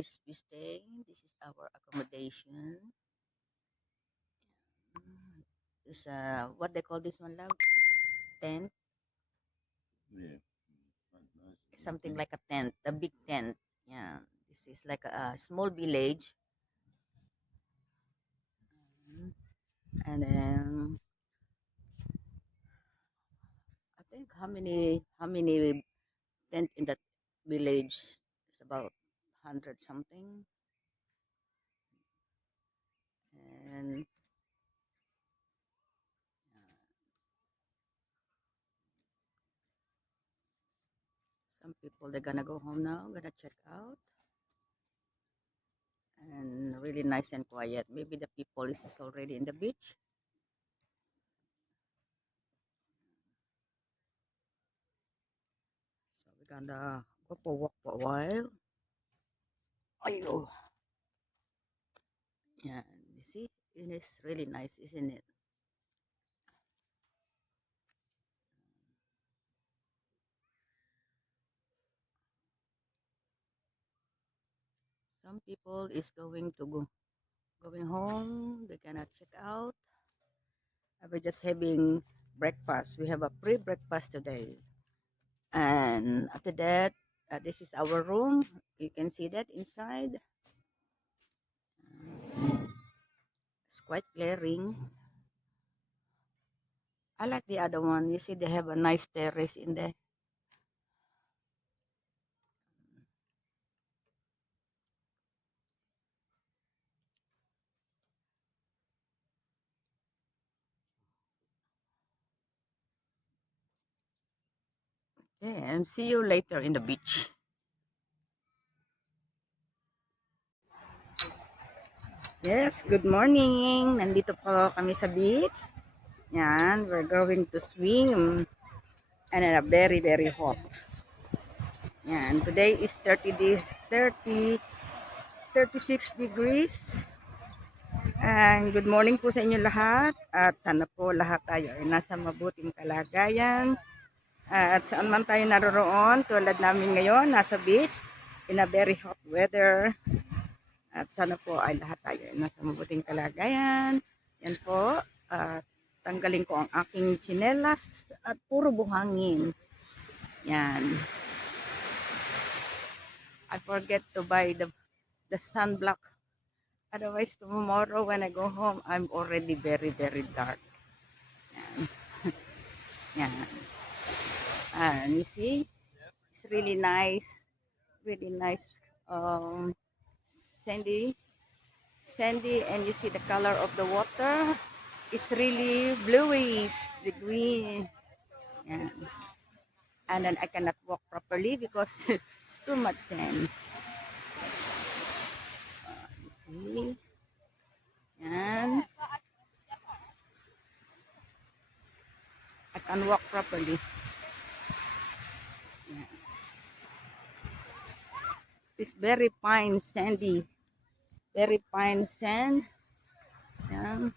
place we stay. This is our accommodation. It's what they call this one, love? Tent, Yeah. something like a tent, a big tent. Yeah, this is like a small village. Mhm. And then I think how many tent in that village? It's about 100 something. And some people they're gonna go home now, gonna check out. And really nice and quiet. Maybe the people is already in the beach. So we're gonna go for a walk for a while. Ayo. Yeah, you see, it is really nice, isn't it? Some people is going home. They cannot check out. We're just having breakfast. We have a pre-breakfast today, and after that, this is our room. You can see that inside. It's quite glaring. I like the other one. You see, they have a nice terrace in there. Okay, and see you later in the beach. Yes, good morning. Nandito po kami sa beach. Yan, we're going to swim. And very, very hot. Yan, today is 36 degrees. And good morning po sa inyo lahat. At sana po lahat tayo ay nasa mabuting kalagayan. At saan man tayo naroroon, tulad namin ngayon, nasa beach, in a very hot weather. At sana po ay lahat tayo ay nasa mabuting kalagayan. Yan po. At tanggalin ko ang aking tsinelas at puro buhangin. Yan. I forget to buy the sunblock. Otherwise, tomorrow when I go home, I'm already very, very dark. Yan. Yan. And you see, it's really nice. Really nice. Sandy. Sandy, and you see the color of the water. It's really bluish, the green. Yan. And then I cannot walk properly because it's too much sand. You see? And I can walk properly. Yeah. It's very fine sandy. Very fine sand. Yeah.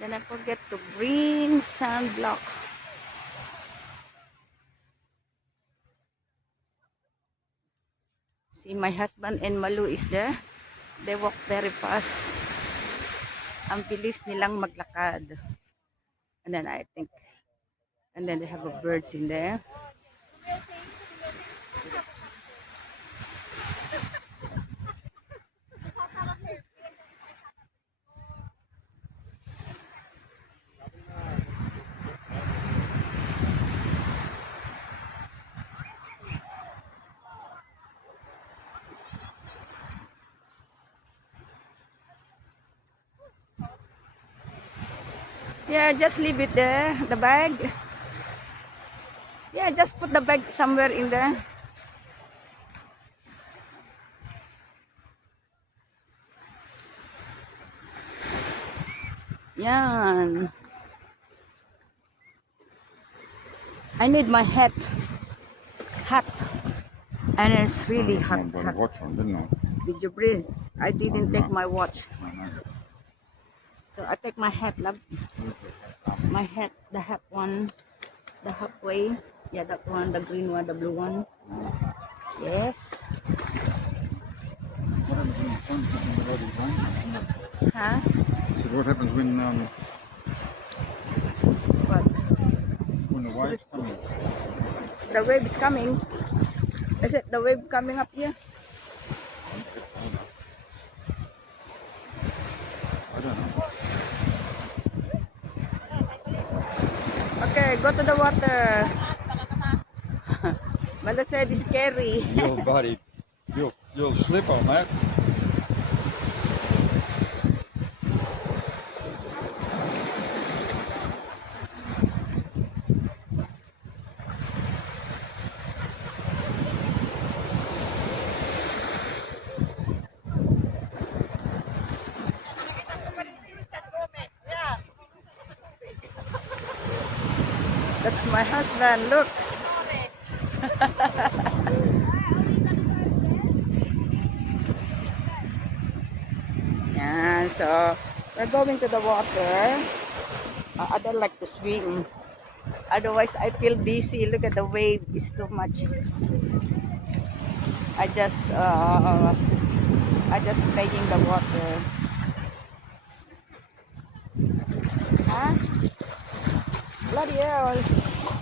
Then I forget to bring sunblock. See, my husband and Malu is there. They walk very fast. Ang bilis nilang maglakad. And then I think, and then they have a birds in there. Yeah, just leave it there, the bag. Yeah, just put the bag somewhere in there. Yan. I need my hat. And it's really hot. I got a watch on, didn't I? Did you breathe? I didn't No. take my watch. No. So I take my hat, love. My hat, the hat one, the halfway. Yeah, that one, the green one, the blue one. Yes. When the body runs. Huh? So what happens What? when the waves come in? The wave is coming. Is it the wave coming up here? I don't know. Okay, go to the water. Mala said it's scary. Your body, you'll slip on that. That's my husband. Look. Yeah, so we're going to the water. I don't like to swim. Otherwise, I feel dizzy. Look at the wave; it's too much. I just playing the water. Huh? Bloody hell!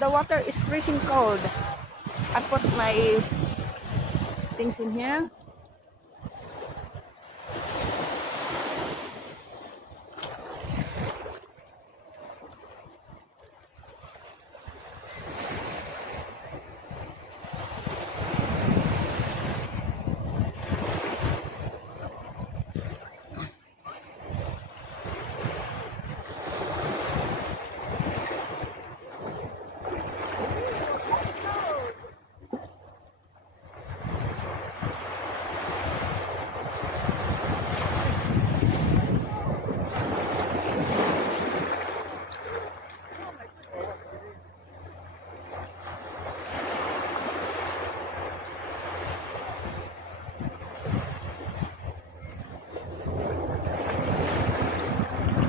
The water is freezing cold. I put my things in here.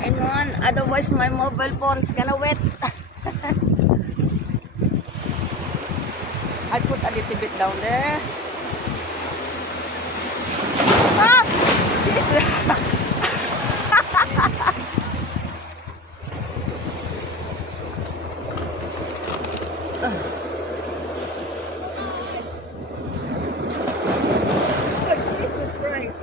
Hang on, otherwise my mobile phone is gonna wet. I put a little bit down there. Ah! Jesus! Oh, Jesus Christ.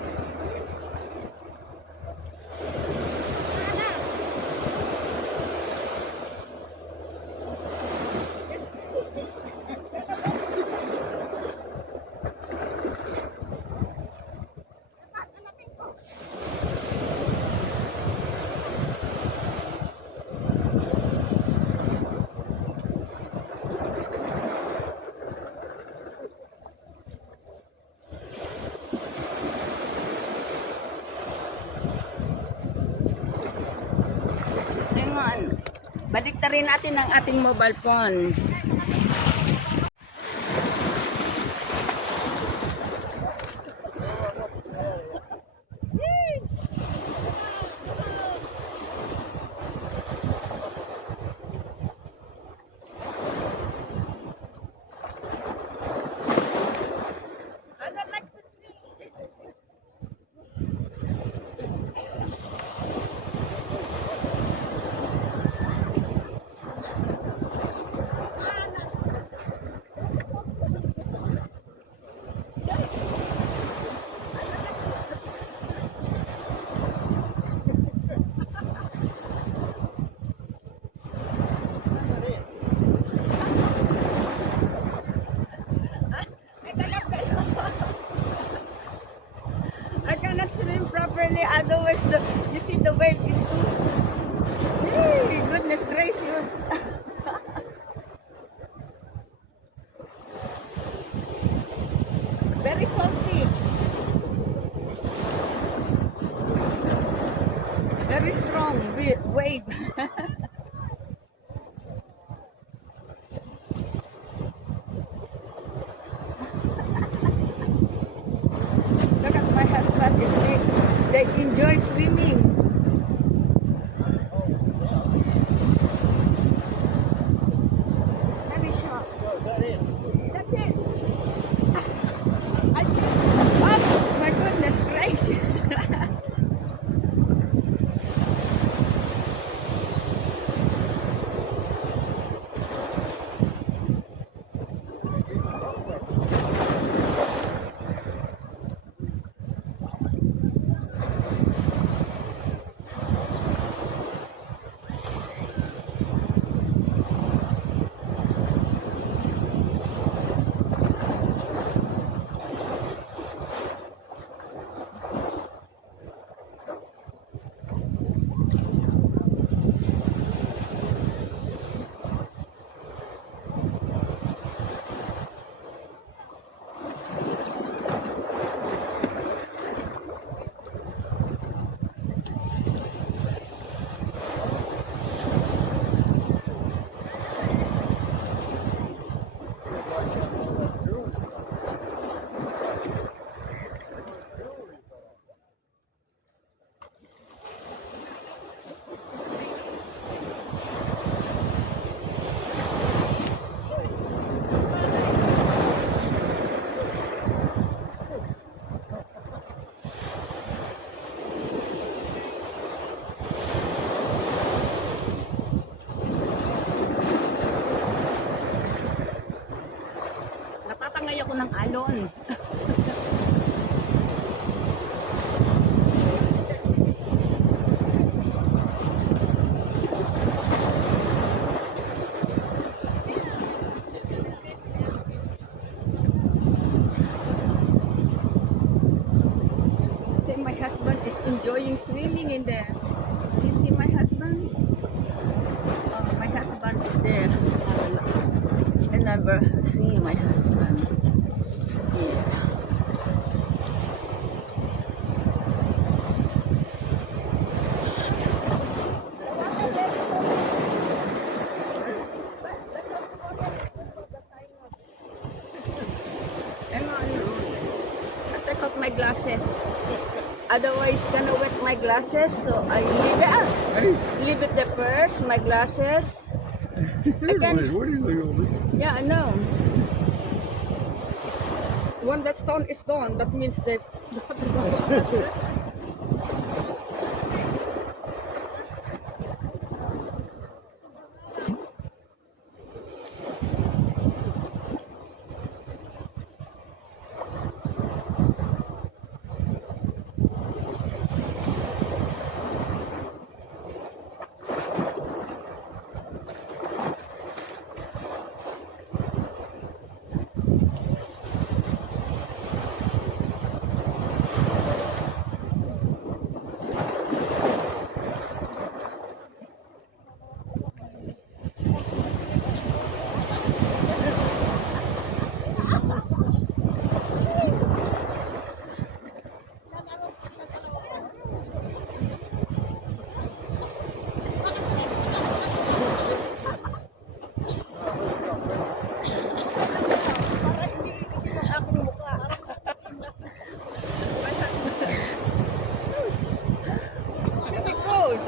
Hang on. Baliktarin natin ang ating mobile phone. I cannot swim properly, otherwise you see the wave is too. Hey, goodness gracious. Very salty. Very strong wave. Look at my husband is they enjoy swimming. Very short. That's it. Oh my goodness gracious. is enjoying swimming in there. You see my husband? My husband is there. I never see my husband here. I take out my glasses. Otherwise, gonna wet my glasses, so I leave it. Hey, Leave it the first, my glasses. what are you doing? Yeah, I know. When the stone is gone, that means that. Very cold.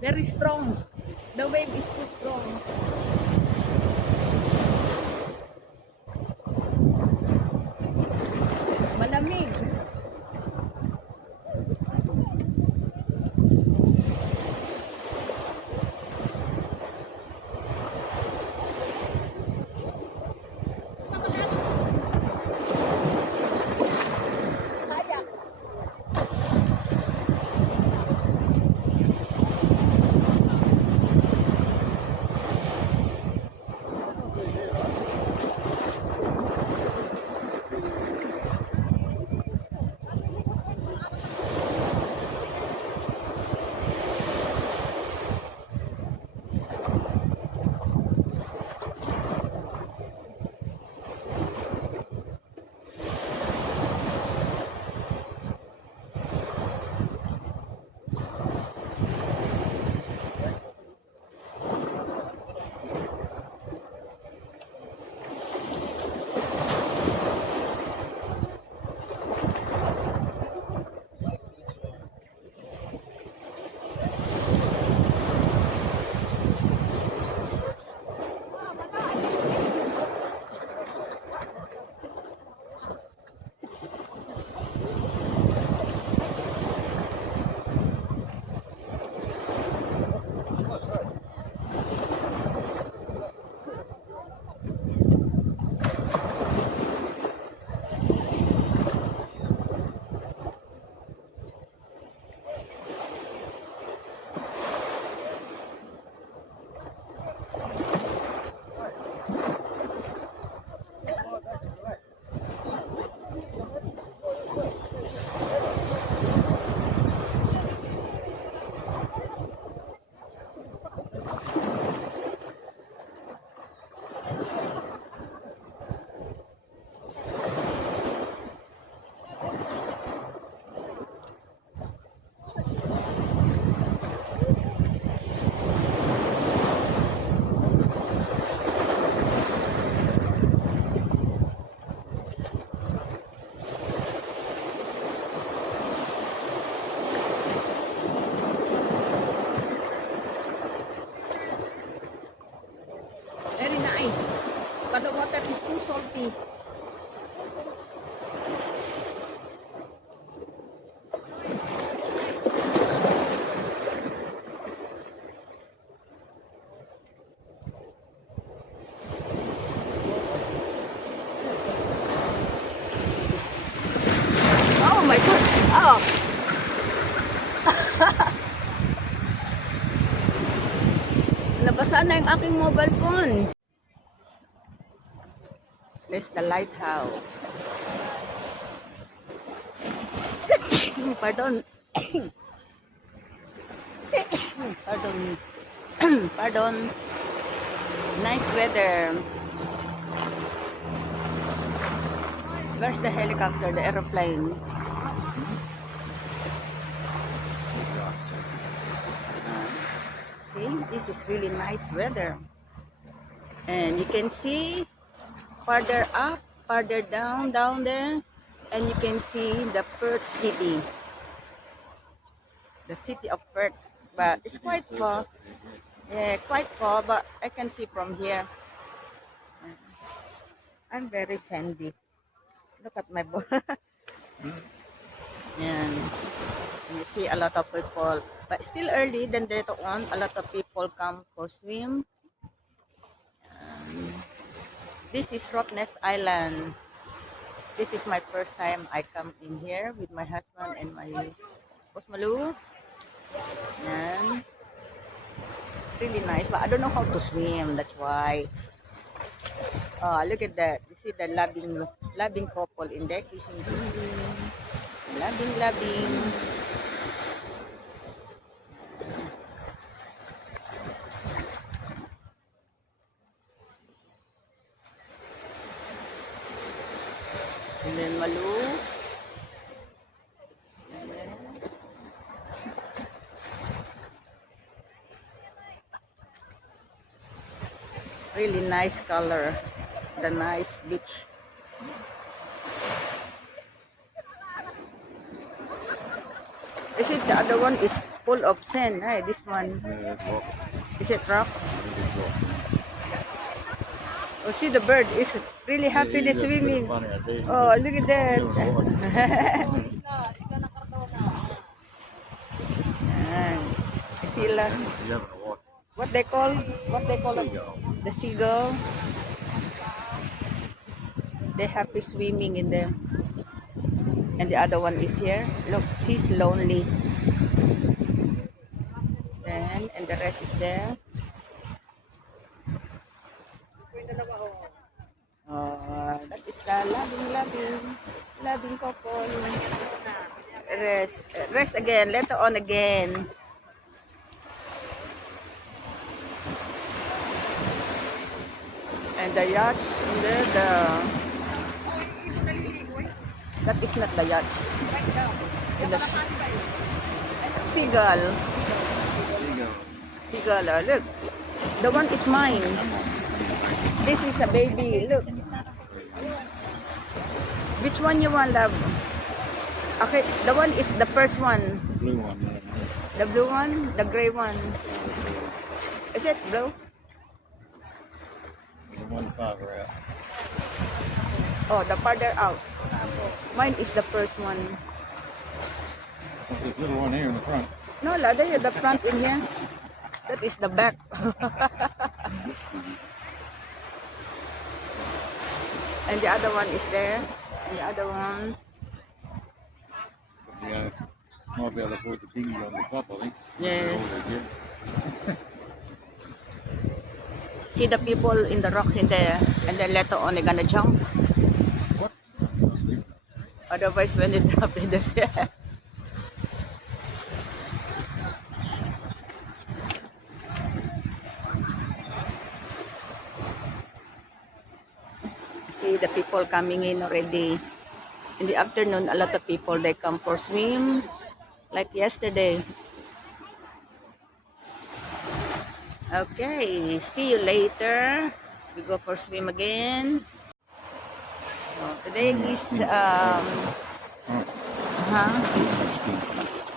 Very strong. The wave is too strong. Malamig. my God. Oh. Nabasa na yung aking mobile phone. This is the lighthouse. Pardon. Pardon. Pardon. Nice weather. Where's the helicopter, the aeroplane? See, this is really nice weather. And you can see farther up, farther down there, and you can see the Perth city. The city of Perth. But it's quite far. Yeah, quite far, but I can see from here. I'm very sandy. Look at my body. Yan. You see a lot of people. But still early, then later on, a lot of people come for swim. This is Rottnest Island. This is my first time I come in here with my husband and my Osmalu. Yan. It's really nice, but I don't know how to swim. That's why. Oh, look at that. You see the loving couple in there, kissing. Loving. And then Malu. Really nice color. The nice beach. Is it the other one is full of sand? Hey, this one. Yeah, it's rock. Is it rock? It's rock. Oh, see the bird is really happy Yeah, to swimming. funny, I think. Oh, look at that. Yan. Sila. You haven't watched. What they call it? The seagull. They happy swimming in them. And the other one is here. Look, she's lonely. Then, and the rest is there. Oh, that is the loving couple. Rest again, later on again. And the yachts in there, that is not the yacht. And the seagull. Seagull, look. The one is mine. This is a baby, look. Which one you want, love? Okay, the one is the first one. Blue one. The blue one, the gray one. Is it blue? The one farther out. Oh, the farther out. Mine is the first one. What's this little one here in the front? No, la, there, the front in here. That is the back. And the other one is there. And the other one. Yeah, might be able to put the dinghy on the top, I think. Yes. Yeah. See the people in the rocks in there. And then later on they're gonna jump. What? Otherwise when they drop in the sea. See the people coming in already. In the afternoon, a lot of people, they come for swim, like yesterday. Okay, see you later. We go for swim again. So today is,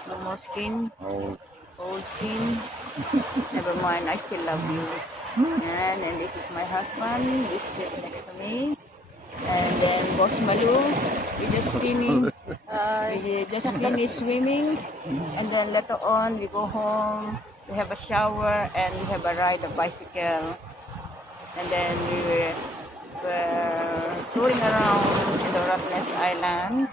no more skin, Oh, old skin. Never mind, I still love you. And this is my husband, he's sitting next to me. And then Boss Malu, we just finished swimming, and then later on we go home, we have a shower, and we have a ride of bicycle, and then we were touring around in the Rottnest Island,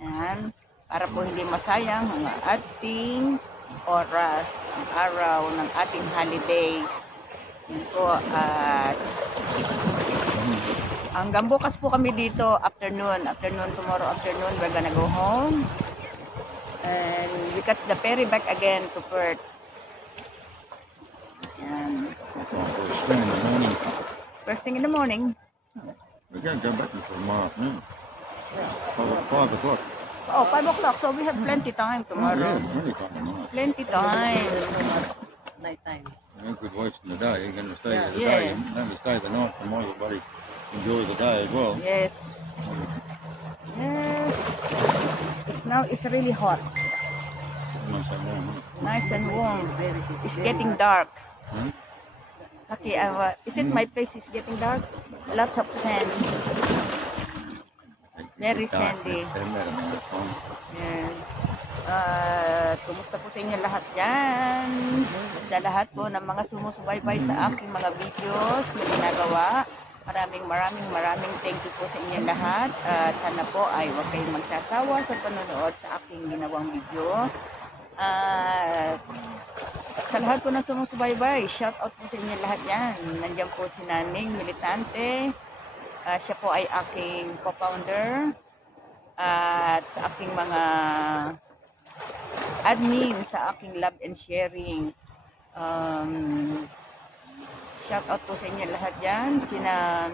Yan. Para po hindi masayang ang ating oras, ang araw ng ating holiday. Yan po. At hanggang bukas po kami dito, afternoon, tomorrow afternoon, we're gonna go home. And we catch the ferry back again to Perth. Yan. First thing in the morning. First thing in the morning. We can't come back until tomorrow afternoon. Yeah. 5 o'clock. Oh, 5 o'clock. So we have plenty time tomorrow. Yeah, plenty time tonight. Plenty time. Nighttime. You could waste in the day. You're going to stay Yeah. the day and maybe stay the night tomorrow. Everybody enjoy the day as well. Yes. Yes. It's really hot. Nice and warm, huh? Nice and warm. It's getting dark. Hmm? Okay, is it my place is getting dark? Lots of sand. Very sandy. Yan. Kumusta po sa inyo lahat dyan? Sa lahat po ng mga sumusubaybay sa aking mga videos na ginagawa. Maraming thank you po sa inyo lahat. At sana po ay huwag kayong magsasawa sa panonood sa aking ginawang video. Sa lahat po ng sumusubaybay, shout out po sa inyo lahat yan. Nandiyan po si Naning Militante. Siya po ay aking co-founder. At sa aking mga admin sa aking love and sharing. Shout out po sa inyo lahat yan. Sina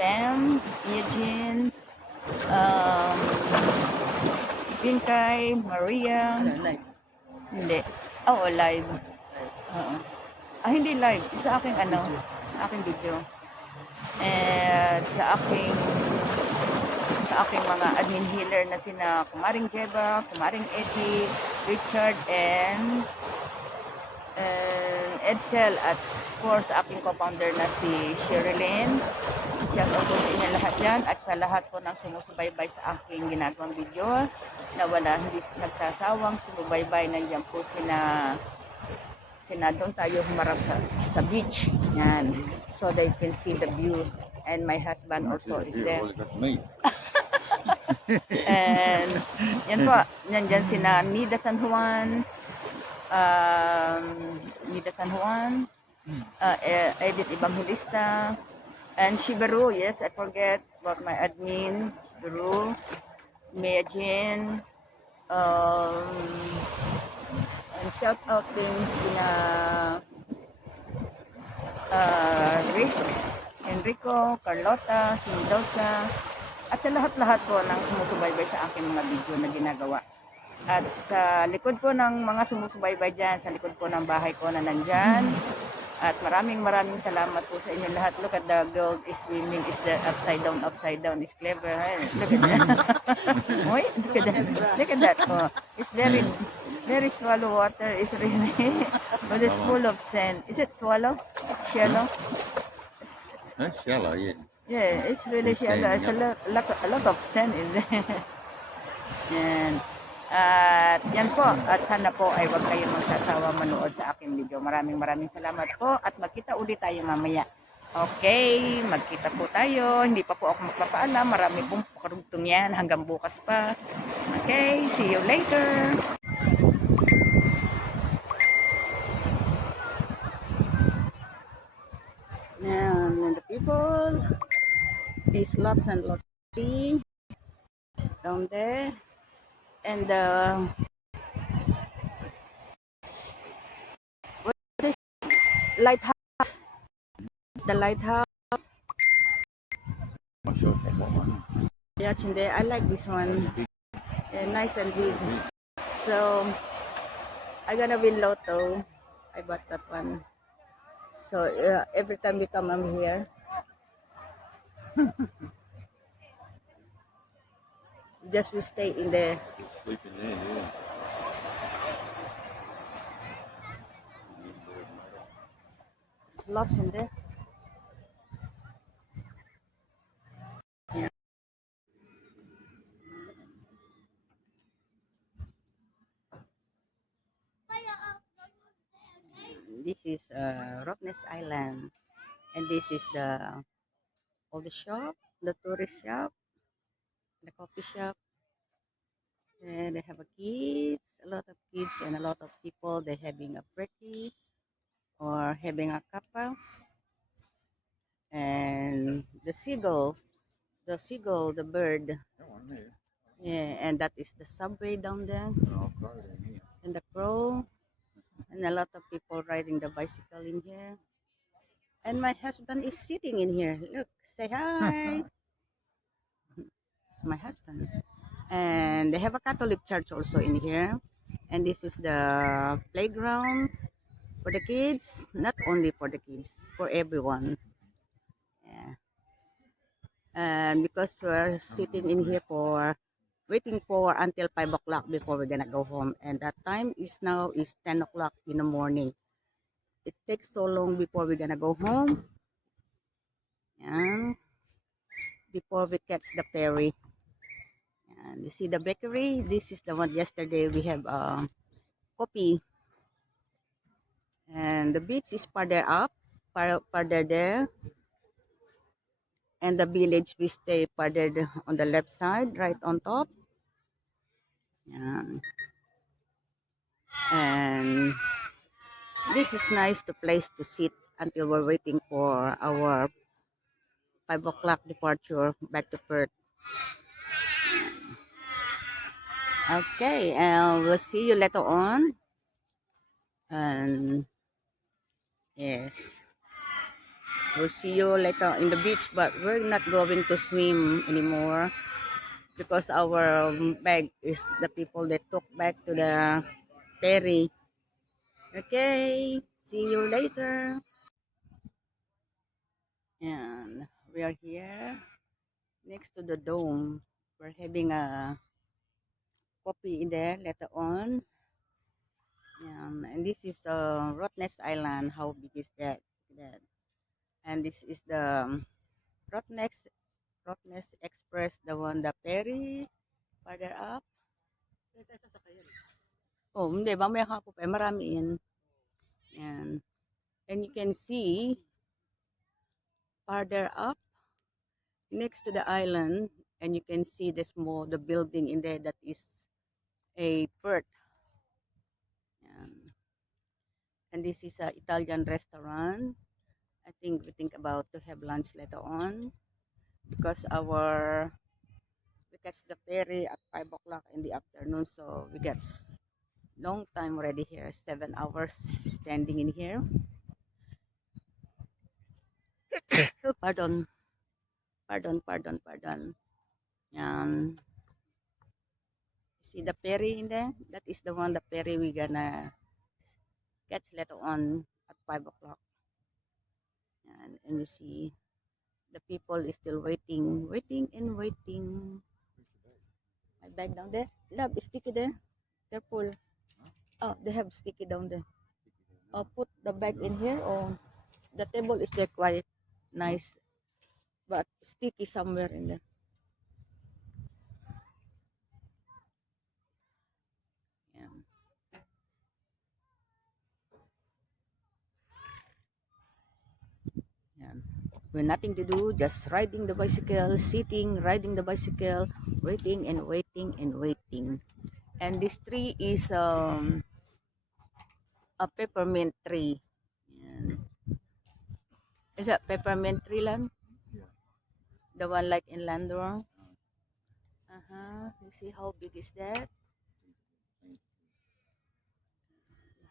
Pam, Eugene, Pinkay, Maria. Hindi. Oo, live. Hindi live. Sa aking aking video. And sa aking mga admin healer na sina Kumaring Jeba, Kumaring Eddie, Richard, and Edsel, at of course sa aking co-founder na si Sherilyn. Shout out po sa inyo lahat dyan, at sa lahat po ng sumusubaybay sa aking ginagawang video na hindi nagsasawang sumubaybay. Nandiyan po sina doon tayo humarap sa beach. Yan. So they can see the views. And my husband also is there. And yan po, nandyan sina Nida San Juan, Edith Evangelista, and Shibaru. Yes, I forget about my admin, Shibaru, Mea Jean, and shout out din sina Rick, Enrico, Carlota, si Mendoza, at sa lahat-lahat po ng sumusubaybay sa aking mga video na ginagawa. At sa likod po ng mga sumusubaybay dyan, sa likod po ng bahay ko na nandyan. At maraming salamat po sa inyo lahat. Look at the girl is swimming, is the upside down is clever. Hey? Look at that. Wait, look at that. Oh, it's very swallow water. It's really, but it's full of sand. Is it swallow? Shallow? That's shallow, yeah. Yeah, it's really shallow. It's a lot of sand in there. Yan. At yan po, at sana po ay huwag kayong magsasawa manood sa aking video. Maraming salamat po, at magkita ulit tayo mamaya. Okay, magkita po tayo. Hindi pa po ako magpapaalam. Marami pong pakarugtong yan hanggang bukas pa. Okay, see you later. And the people, these lots and lots of sea down there. And what is lighthouse? The lighthouse. Yeah, Chinde, I like this one. Yeah, nice and big. So I gonna win lotto. I bought that one. So every time we come, I'm here. Just we stay in there. Sleep in there, yeah. Slots in there. Yeah. This is Rottnest Island, and this is all the shop, the tourist shop, the coffee shop. And they have a kids, a lot of kids and a lot of people. They're having a party or having a couple. And the seagull, the bird. That one there. Yeah, and that is the subway down there. No, car in here. And the crow. And a lot of people riding the bicycle in here. And my husband is sitting in here. Look, say hi. It's my husband. And they have a Catholic church also in here. And this is the playground for the kids. Not only for the kids, for everyone. Yeah. And because we're sitting in here for waiting for until 5 o'clock before we're gonna go home. And that time is now is 10 o'clock in the morning. It takes so long before we're gonna go home. Yeah. Before we catch the ferry. And you see the bakery. This is the one yesterday we have coffee. And the beach is farther up, farther there. And the village we stay farther on the left side, right on top. Yeah. And this is nice to place to sit until we're waiting for our 5 o'clock departure back to Perth. Okay, and we'll see you later on. And yes, we'll see you later in the beach, but we're not going to swim anymore because our bag is the people that took back to the ferry. Okay, see you later. And we are here next to the dome. We're having a coffee in there later on. And this is Rottnest Island. How big is that? That. And this is the Rottnest Rottnest Express, the one the ferry farther up. Oh, hindi, mamaya ka po pa. Marami yan. Yan. And you can see farther up next to the island, and you can see the building in there that is a Perth. Yan. And this is a Italian restaurant. I think we think about to have lunch later on because we catch the ferry at 5 o'clock in the afternoon, so we get long time already here, 7 hours standing in here. Oh, pardon. Yan. See the ferry in there? That is the one, the ferry we gonna catch later on at 5 o'clock. And you see the people is still waiting and waiting. My bag down there. Love, is sticky there. Careful. Oh, they have sticky down there. Put the bag in here, or the table is there quite nice, but sticky somewhere in there. Yeah. Yeah. With nothing to do, just riding the bicycle, sitting, riding the bicycle, waiting and waiting and waiting. And this tree is a peppermint tree. Yan. Is that peppermint tree land? Yeah. The one like in Landor? You see how big is that?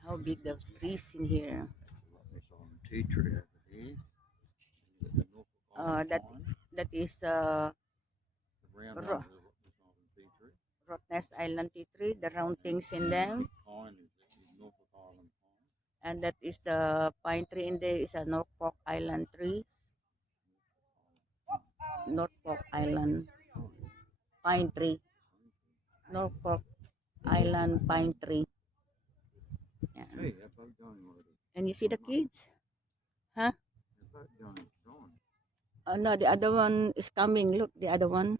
How big the trees in here. It's on tea tree over here. The Norfolk Island That pine. that is The round ro- one is on tea tree. Rottnest Island tea tree, the round things in them. Pine is Norfolk Island pine. And that is the pine tree in there is a Norfolk Island tree. Norfolk Island pine tree. Norfolk Island pine tree. Yeah. Hey, that boat going already. And you see the kids? Huh? That boat going is gone. No, the other one is coming. Look, the other one.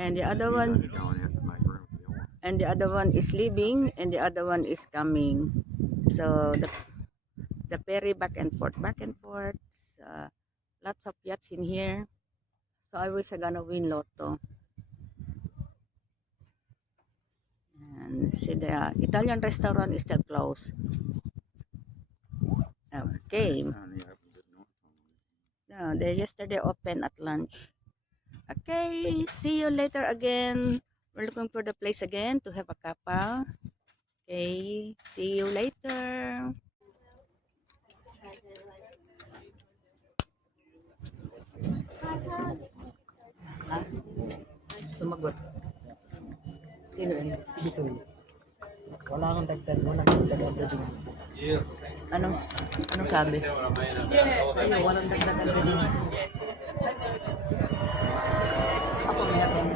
And the other He's one. only going out to make room for the other one. And the other one is leaving, and the other one is coming. So the ferry back and forth. Lots of yachts in here. So I was gonna win lotto. And see the Italian restaurant is still closed. Okay. Only opens at night time. No, they yesterday open at lunch. Okay, see you later again. We're looking for the place again to have a kappa. Okay, see you later. Ah, sumagot. Sino yun? Si Bitoy. Wala kang dagdag mo, nagdagdag ang daddy. Anong sabi? Sa'yo, walang dagdag ang daddy. Ako meron.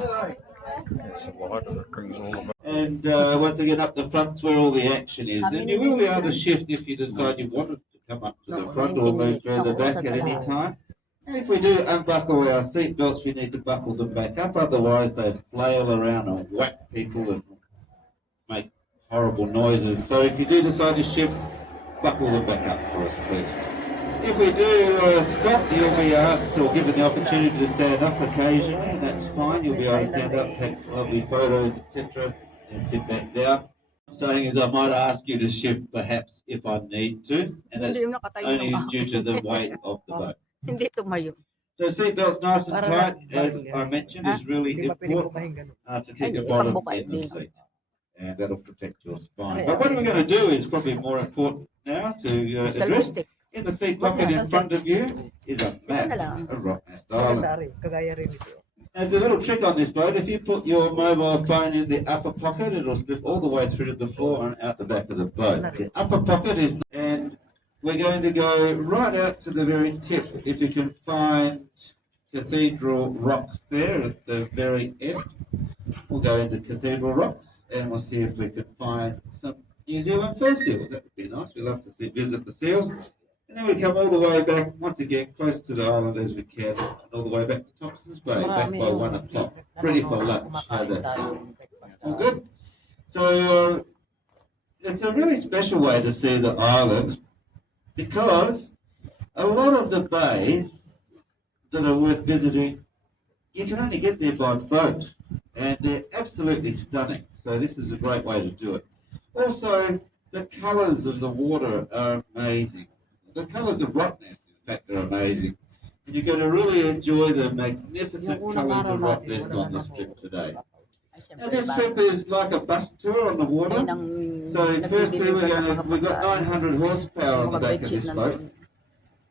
It's the lighter that brings all the And once again, up the front's where all the action is. And you will be able to shift if you decide you wanted to come up to the front or move further back at any time. And if we do unbuckle our seat belts, we need to buckle them back up. Otherwise, they flail around and whack people and make horrible noises. So if you do decide to shift, buckle them back up for us, please. If we do stop, you'll be asked or given the opportunity to stand up occasionally, and that's fine. You'll be able to stand up, take some lovely photos, etc., and sit back down. What I'm saying is I might ask you to shift perhaps if I need to, and that's only due to the weight of the boat. Hindi tumayo. So seatbelts nice and tight, as I mentioned, is really Hindi pa pwedeng important bukahin ganun. to keep your bottom in the seat, and that'll protect your spine. But what we're going to do is probably more important now to address. In the seat pocket in front of you is a map of Rottnest Island. Maganda rin, kagaya rin ito. There's a little trick on this boat. If you put your mobile phone in the upper pocket, it'll slip all the way through to the floor and out the back of the boat. The upper pocket is, and we're going to go right out to the very tip. If you can find Cathedral Rocks there at the very end, we'll go into Cathedral Rocks and we'll see if we can find some New Zealand fur seals. That would be nice. We love to visit the seals. And then we come all the way back, once again, close to the island as we can, and all the way back to Thompson's Bay, back by 1 o'clock, ready for lunch. How's that sound? All good? So, it's a really special way to see the island, because a lot of the bays that are worth visiting, you can only get there by boat, and they're absolutely stunning. So this is a great way to do it. Also, the colours of the water are amazing. The colours of Rottnest, in fact, are amazing. And you're going to really enjoy the magnificent colours of Rottnest on this trip today. Now, this trip is like a bus tour on the water. So firstly, we've got 900 horsepower on the back of this boat.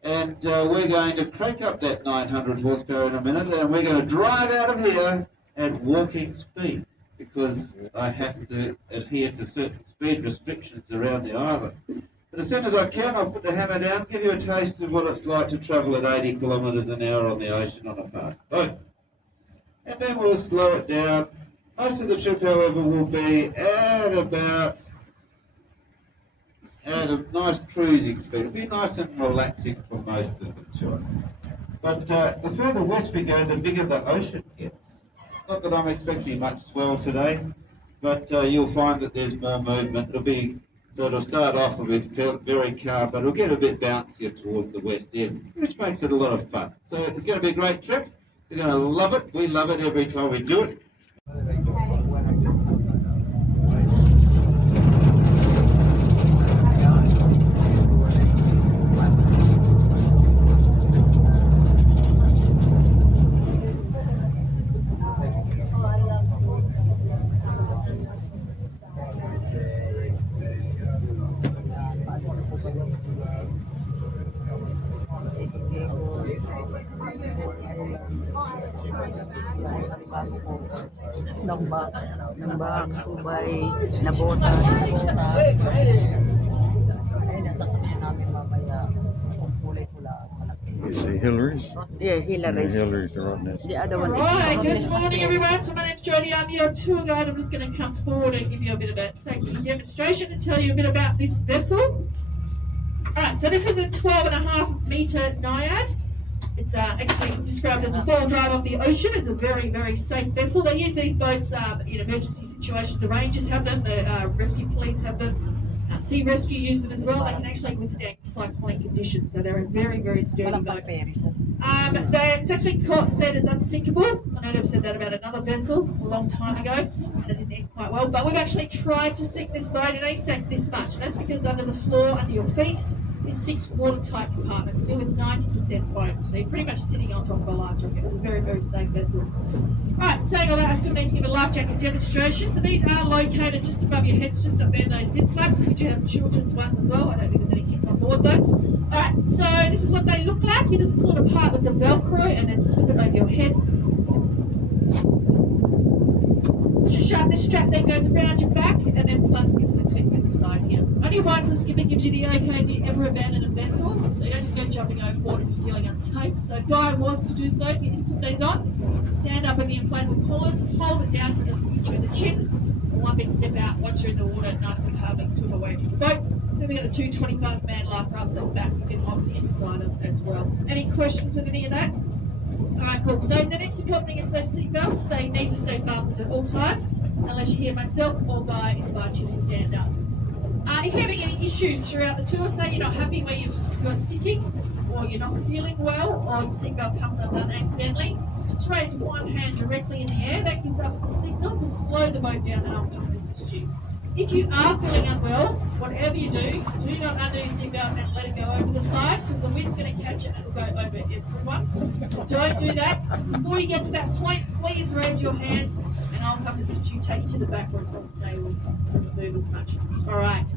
And we're going to crank up that 900 horsepower in a minute, and we're going to drive out of here at walking speed, because I have to adhere to certain speed restrictions around the island. But as soon as I can, I'll put the hammer down, give you a taste of what it's like to travel at 80 kilometres an hour on the ocean on a fast boat. And then we'll slow it down. Most of the trip, however, will be at a nice cruising speed. It'll be nice and relaxing for most of the tour. But the further west we go, the bigger the ocean gets. Not that I'm expecting much swell today, but you'll find that there's more movement. So it'll start off a bit very calm, but it'll get a bit bouncier towards the west end, which makes it a lot of fun. So it's going to be a great trip. We're going to love it. We love it every time we do it. Nambak, subay, nabotas. Ayun, nasasabihin namin mamaya kung kulay-pula ang malaki. You see Hillary's? Yeah, Hillary's. Hillary's the Rottnest. The other one is Alright, good morning everyone. So my name's Jodie, I'm your tour guide. I'm just going to come forward and give you a bit of a safety demonstration and tell you a bit about this vessel. Alright, so this is a 12.5 metre Naiad. It's actually described as a four-wheel drive off the ocean. It's a very, very safe vessel. They use these boats in emergency situations. The rangers have them, the rescue police have them, sea rescue use them as well. They can actually withstand cyclone conditions, so they're a very, very sturdy Walang boat. pasperi, sir. It's actually said as unsinkable. I know they've said that about another vessel a long time ago, and it didn't end quite well. But we've actually tried to sink this boat. It ain't sank this much. That's because under the floor, under your feet, is 6 watertight compartments filled with 90% foam. So you're pretty much sitting on top of a life jacket. It's a very, very safe vessel. Alright, saying all that, I still need to give a life jacket demonstration. So these are located just above your heads, just up there, those zip flaps. We do have children's ones as well. I don't think there's any kids on board though. Alright, so this is what they look like. You just pull it apart with the Velcro and then slip it over your head. Just sharp this strap then goes around your back and then plugs into the clip at the side here. Only once the skipper gives you the okay if you ever abandon a vessel, so you don't just go jumping overboard if you're feeling unsafe. So if Guy was to do so, you can put these on, stand up in the inflatable cords, hold it down so it doesn't hit you in the chin, and one big step out. Once you're in the water, nice and calmly swim away from the boat. Then we've got the 225-man life rafts at the back you can opt inside of as well. Any questions with any of that? Alright, cool. So the next important thing is those seatbelts. They need to stay fastened at all times, unless you hear myself or Guy invite you to stand up. If you're having any issues throughout the tour, say you're not happy where you're sitting, or you're not feeling well, or your seatbelt comes undone accidentally, just raise one hand directly in the air. That gives us the signal to slow the boat down and I'll come and assist you. If you are feeling unwell, whatever you do not undo your seatbelt and let it go over the side, because the wind's going to catch it and it'll go over everyone. So don't do that. Before you get to that point, please raise your hand and I'll come assist you, take you to the back where it's all stable, doesn't move as much. Alright.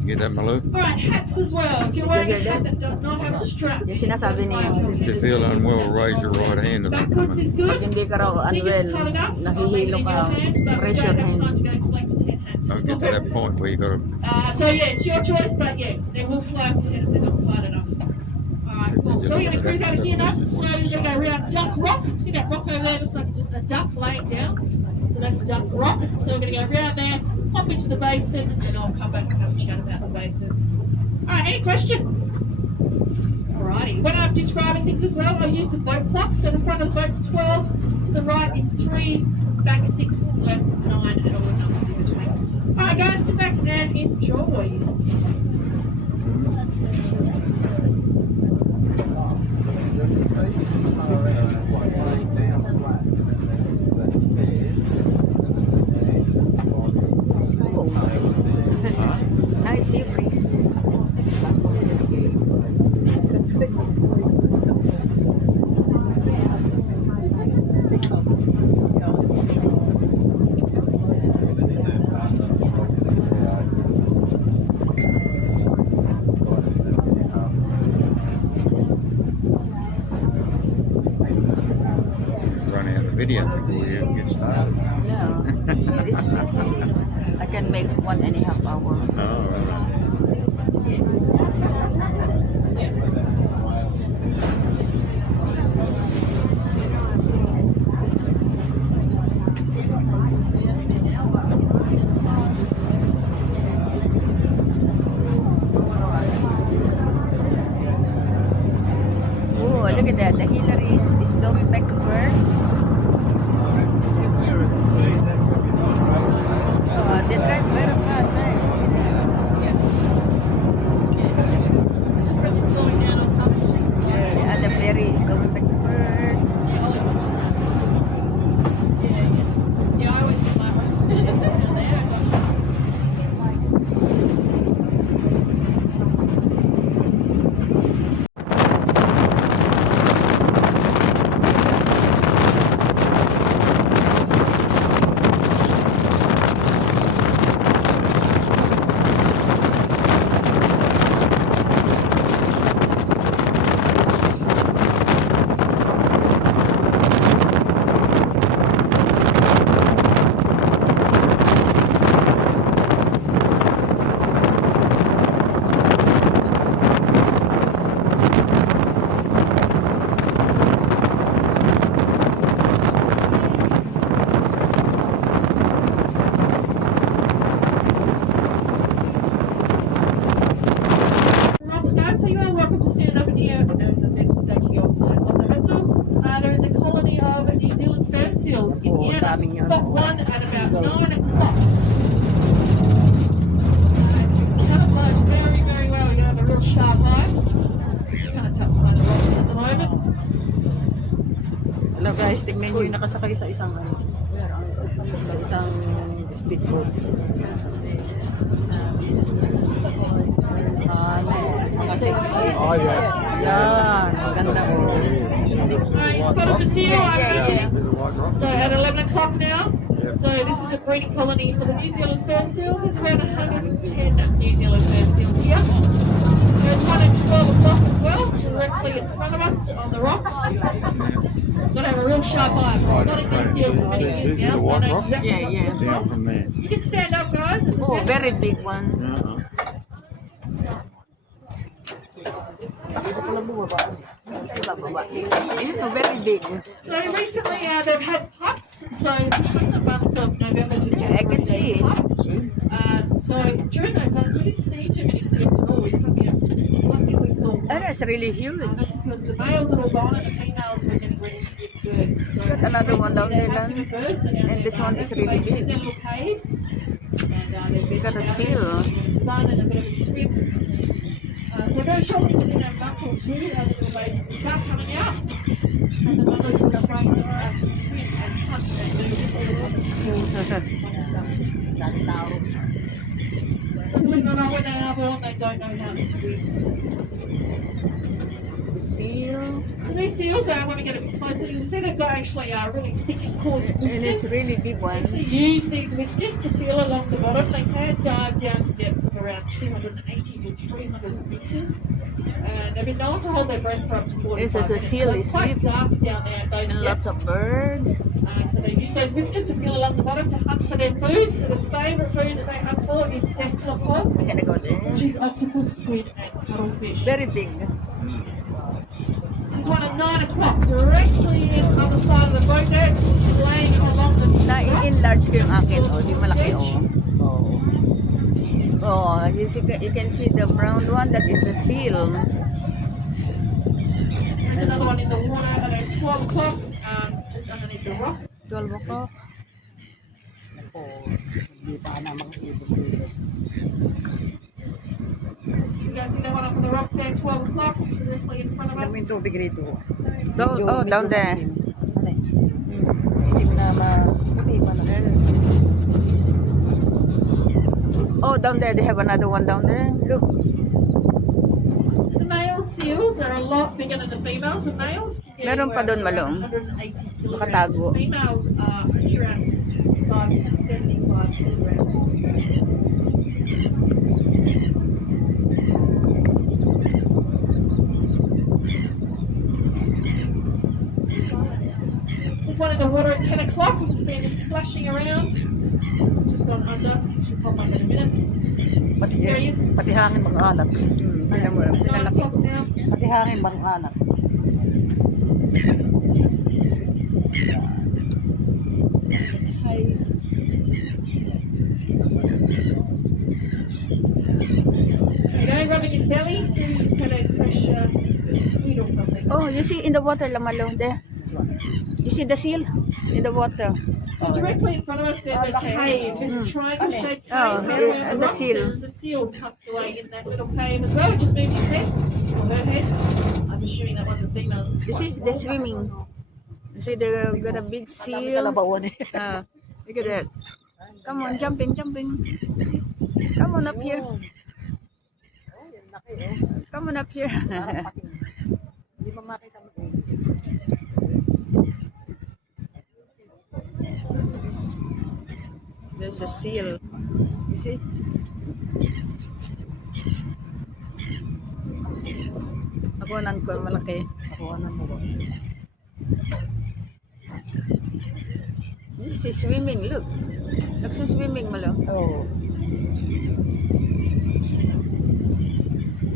You get that, Malou? Alright, hats as well. If you're wearing a hat that does not have a strap, Yung sinasabi niya, If you feel unwell, raise your right hand and backwards is pag good. hindi ka raw I think it's tight unwell, enough. I'll leave it nahihilo in ka, your hands, but we press don't your have time to hand. go collect 10 hats. don't get to that point where you got to. So yeah, it's your choice, but yeah, they will fly off your head if they're not tight enough. Alright, cool. So we're going to cruise over here nice and slowly. We're going to go around Duck Rock. See that rock over there? Looks like a duck laying down. So that's a Duck Rock. So we're going to go around there, hop into the basin, and I'll come back and have a chat about the basin. Alright, any questions? Alrighty. When I'm describing things as well, I'll use the boat clock. So the front of the boat's 12, to the right is 3, back 6, left 9, and all the numbers in between. Alright guys, sit back and enjoy. Nice sea breeze. Running out of video before you even get started. No, this I can make 1.5 hours. Oh, right. Oh, look at that. The Hillary is going backward. Oh, they drive very fast, right? Just really slowing down. daming yun. spot one at about 9 o'clock. It's camouflaged very, very well. You have a real sharp eye. It's kind of tough behind the rocks at the moment. Hello guys, tignan nyo yung nakasakay sa isang sa isang speedboat. Mga sexy. Oh, yeah. Yan, maganda po. You spotted the seal, I imagine. So at 11 o'clock now. So this is a breeding colony for the New Zealand fur seals. There's around 110 New Zealand fur seals here. There's one at 12 o'clock as well, directly in front of us on the rocks. Got to have a real sharp eye. I've been spotting these seals for many years now, so I know exactly what's Yeah. going on. from there. You can stand up, guys. As I Oh, said. very big one. Very big. So recently they've had pups. So between the months of November to January, I can see. they pup. So during those months we didn't see too many seals at all. We luckily saw one. Oh, that's really huge. Because the males had all gone and the females were getting ready to give birth. So Got another one down there, they're Lan. birds, and this one is really babies in big. their little caves. And they've Got a been seal. in the sun and a bit of a swim. So very shortly within a month or two, the little babies will start coming out, and the mothers will train them to swim and hunt and do all of the Believe it or not, when they are born, they don't know how to swim. Seal. So these seals, when we get a bit closer, you'll see they've got actually really thick and coarse And it's whiskers. really big They one. use these whiskers to feel along the bottom. They can dive down to depths of around 280 to 300 meters. And they've been known to hold their breath for up to 45 This is a minutes. seal, So it's is quite it? dark down there at those And lots depths. of birds. So they use those whiskers to feel along the bottom to hunt for their food. So the favourite food that they hunt for is cephalopods, I'm gonna go which there. is octopus, squid and cuttlefish. Very big. There's one at 9 o'clock, directly in on the side of the boat there. It's just laying along the Na-enlarge ko yung akin. Oh, di malaki. Oh, you can see the brown one. That is a seal. There's another one in the water at 12 o'clock, just underneath the rocks. 12 o'clock. Hindi pa na makikita. You guys see that one up on the rocks there, 12 o'clock, it's directly in front of us. Daming tubig rito. Oh, down there. Hindi pa na. Oh, down there. They have another one down there. Look. So the male seals are a lot bigger than the females. The males can get Meron pa anywhere doon, Malong. 180 kilograms. Nakatago. The females are only around 65 to 75 kilograms. There's one in the water at 10 o'clock. You can see it just splashing around. Just gone under. Should pop up in a minute. Pati, There he is. pati hangin mga anak. Tingnan mo. 9 Pinalaki. o'clock now. Pati hangin mga anak. Cave. There you go, rubbing his belly. He's got a fresh squid or something. Oh, you see in the water, Lamalo. There. You see the seal in the water. So directly in front of us, there's a cave. There's a triangle-shaped cave. Oh, Right around and the the rocks. seal. There's a seal tucked away in that little cave as well. It just moved his head, or her head. I'm assuming that one's a female. It's You quite see, small. they're swimming. You see, they got a big Dami seal. kalabawan eh. Look at that. Come on, jumping. You see? Come on up here. Come on up here. Hindi mo makita mo. There's a seal. You see? Akuanan ko malaki. Nakuhanan mo ba? This is swimming. Look. Nagsiswimming malo. Oo.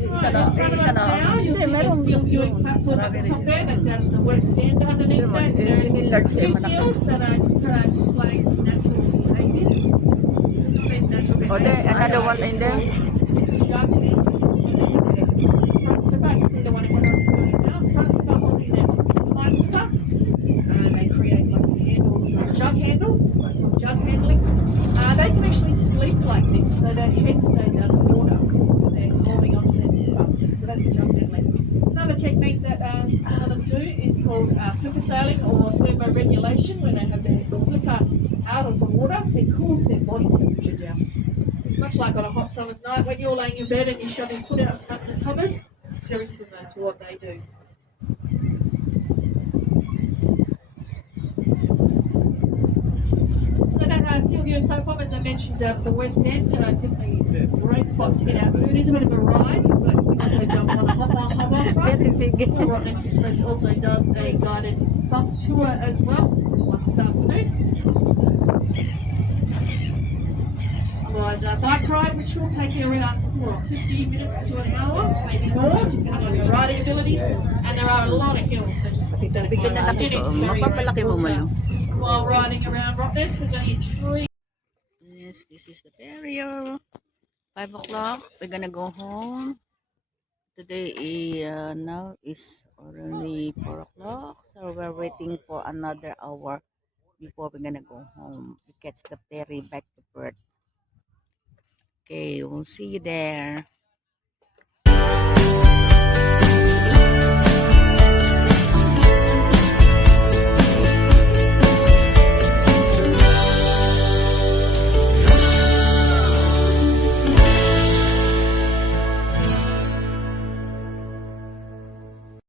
Right, in front of us now, you'll see the seal viewing platform at the top there. That's out of the west end. Underneath that, there's two seals that are displaying some natural behaviours. Some of these natural Oh, there, behaviours. another one in there. Shark in it. Front to back, see the one in front of us doing it now. Front to back holding their pipe cup. They create like a handle, like a jug handle. they can actually sleep like this, so their head stays out of the water. They're holding onto their so that's jump paddling. Another technique that some of them do is called flipper sailing or thermoregulation, where they have their flipper out of the water. It cools their body temperature down. It's much like on a hot summer's night when you're laying in bed and you shove your foot out from under the covers. Very similar to what they do. So that Sylvia platform, as I mentioned, is out at the West End. Definitely a great spot to get out to. It is a bit of a ride, but you can also jump on a hop-on bus. Sa Rottnest Express also does a guided bus tour as well. There's one this afternoon. Otherwise, a bike ride, which will take you around 15 minutes to an hour, maybe more, depending on your riding abilities. And there are a lot of hills, so just keep that in mind. You need to carry your own water while riding around Rottnest. There's only 3. Yes, this is the barrier. 5 o'clock. We're gonna go home. Today now is already 4 o'clock, so we're waiting for another hour before we're gonna go home. We catch the ferry back to Perth. Okay, we'll see you there.